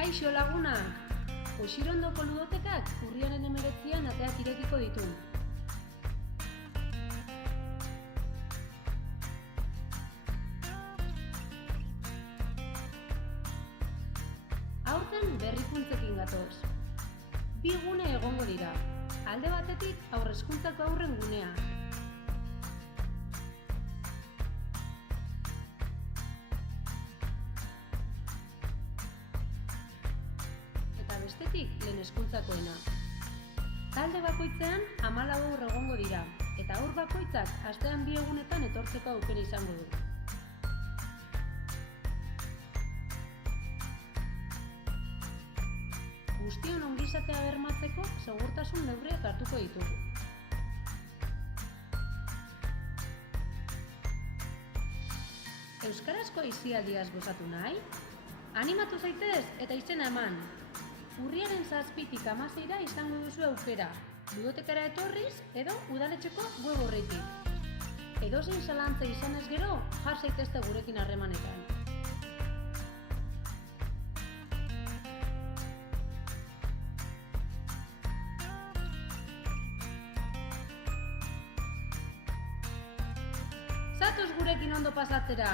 Kaixo lagunak! Oxirondoko ludotekak urriaren 19an ateak irekiko ditu. Aurten berrikuntzekin gatoz. Bi gune egongo dira. Alde batetik haurreskuntzako haurren gunea. Eta bestetik lehen hezkuntzakoena. Talde bakoitzean 14 haur egongo dira, eta haur bakoitzak astean 2 egunetan etortzeko aukera izango du. Guztion ongizatea bermatzeko segurtasun neurriak hartuko ditugu. Euskarazko aisialdiaz gozatu nahi? Animatu zaitez eta izena eman! Urriaren 7tik 16ra izango duzu aukera, ludotekara etorriz edo udaletxeko web orritik. Edozein zalantza izanez gero, jar zaitezte gurekin harremanetan. Zatoz gurekin ondo pasatzera!